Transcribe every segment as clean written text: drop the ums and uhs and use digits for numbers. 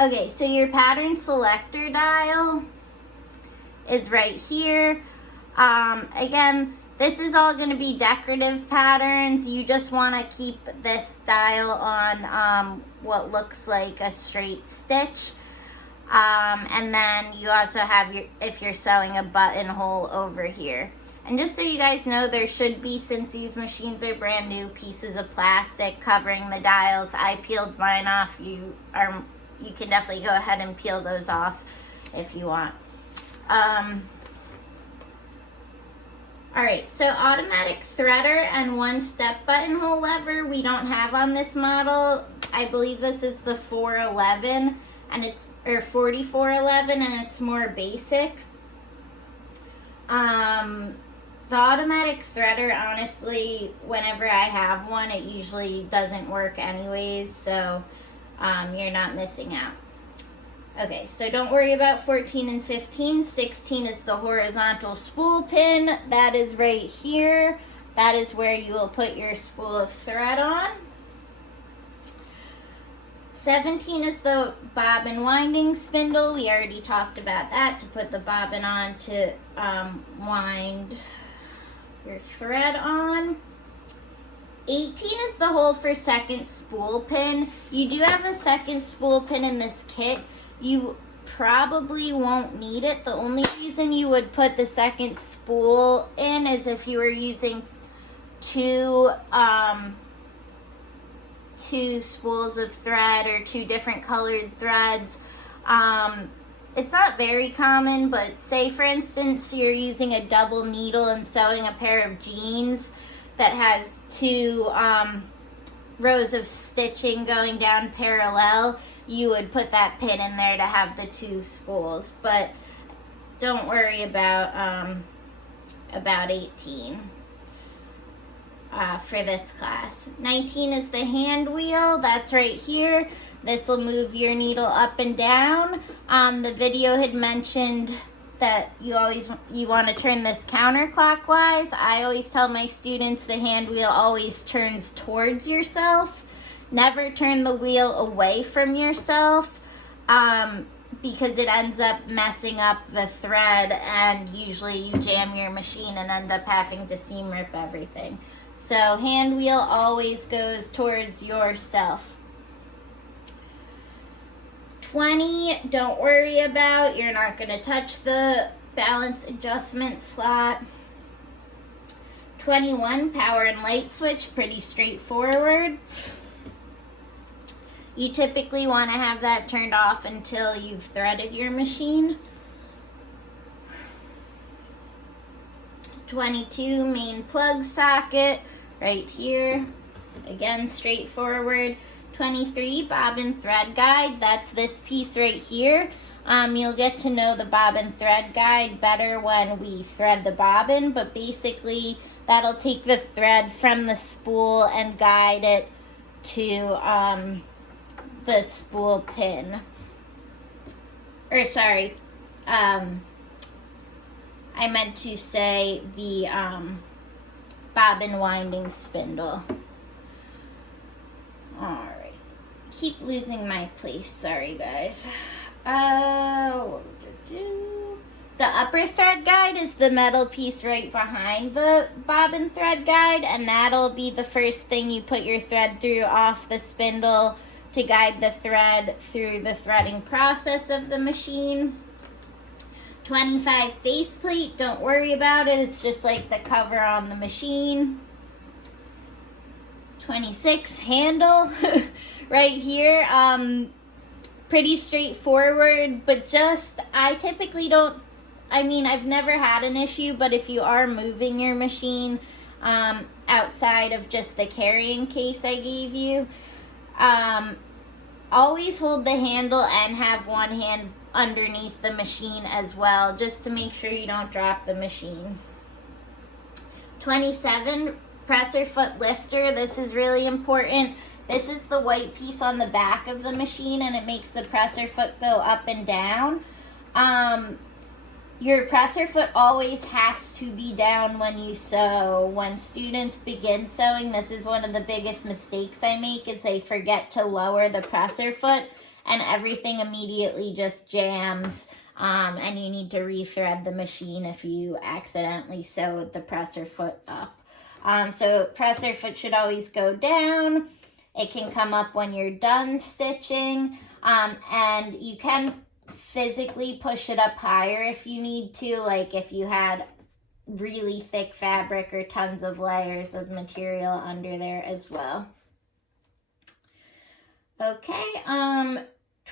Okay, so your pattern selector dial is right here. Again, this is all going to be decorative patterns. You just want to keep this dial on what looks like a straight stitch. And then you also have your, if you're sewing a buttonhole over here. And just so you guys know, there should be, since these machines are brand new, pieces of plastic covering the dials. I peeled mine off. You can definitely go ahead and peel those off if you want. Alright, so automatic threader and one-step buttonhole lever we don't have on this model. I believe this is the 411 and it's, or 4411, and it's more basic. The automatic threader, honestly, whenever I have one, it usually doesn't work anyways, so you're not missing out. Okay, so don't worry about 14 and 15. 16 is the horizontal spool pin. That is right here. That is where you will put your spool of thread on. 17 is the bobbin winding spindle. We already talked about that, to put the bobbin on to wind your thread on. 18 is the hole for second spool pin. You do have a second spool pin in this kit. You probably won't need it. The only reason you would put the second spool in is if you were using two spools of thread or two different colored threads. It's not very common, but say for instance you're using a double needle and sewing a pair of jeans that has two rows of stitching going down parallel, you would put that pin in there to have the two spools. But don't worry about 18 for this class. 19 is the hand wheel. That's right here. This will move your needle up and down. The video had mentioned that you want to turn this counterclockwise. I always tell my students the hand wheel always turns towards yourself. Never turn the wheel away from yourself, because it ends up messing up the thread, and usually you jam your machine and end up having to seam rip everything. So hand wheel always goes towards yourself. 20, don't worry about. You're not going to touch the balance adjustment slot. 21, power and light switch, pretty straightforward. You typically want to have that turned off until you've threaded your machine. 22, main plug socket, right here. Again, straightforward. 23, bobbin thread guide. That's this piece right here. You'll get to know the bobbin thread guide better when we thread the bobbin, but basically that'll take the thread from the spool and guide it to the spool pin. Or sorry, I meant to say the bobbin winding spindle. Alright. Keep losing my place. Sorry, guys. The upper thread guide is the metal piece right behind the bobbin thread guide, and that'll be the first thing you put your thread through off the spindle to guide the thread through the threading process of the machine. 25, faceplate. Don't worry about it. It's just like the cover on the machine. 26, handle. Right here. Pretty straightforward, but I typically don't, I've never had an issue, but if you are moving your machine outside of just the carrying case I gave you, always hold the handle and have one hand underneath the machine as well, just to make sure you don't drop the machine. 27, presser foot lifter. This is really important. This is the white piece on the back of the machine, and it makes the presser foot go up and down. Your presser foot always has to be down when you sew. When students begin sewing, this is one of the biggest mistakes I make, is they forget to lower the presser foot, and everything immediately just jams, and you need to rethread the machine if you accidentally sewed the presser foot up. So presser foot should always go down. It can come up when you're done stitching, and you can physically push it up higher if you need to, like if you had really thick fabric or tons of layers of material under there as well. Okay,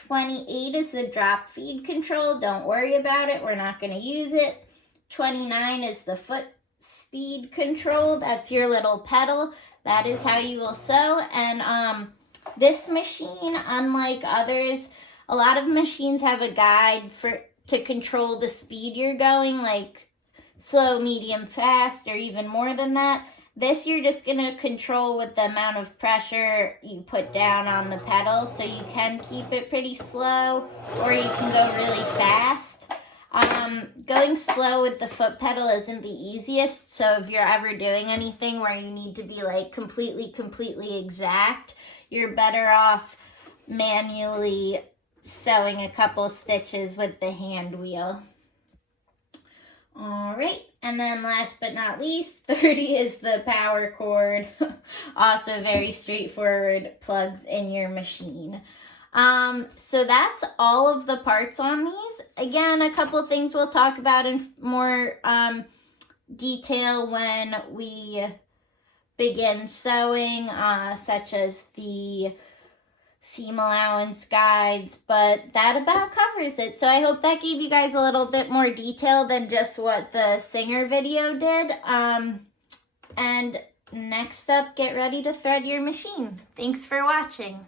28 is the drop feed control. Don't worry about it. We're not going to use it. 29 is the foot speed control. That's your little pedal. That is how you will sew. And this machine, unlike others, a lot of machines have a guide to control the speed you're going, like slow, medium, fast, or even more than that. This you're just going to control with the amount of pressure you put down on the pedal, so you can keep it pretty slow or you can go really fast. Going slow with the foot pedal isn't the easiest, so if you're ever doing anything where you need to be like completely exact, you're better off manually sewing a couple stitches with the hand wheel. All right, and then last but not least, 30 is the power cord. Also very straightforward, plugs in your machine. So that's all of the parts on these. Again, a couple things we'll talk about in more detail when we begin sewing, such as the seam allowance guides, but that about covers it. So I hope that gave you guys a little bit more detail than just what the Singer video did. And next up, get ready to thread your machine. Thanks for watching.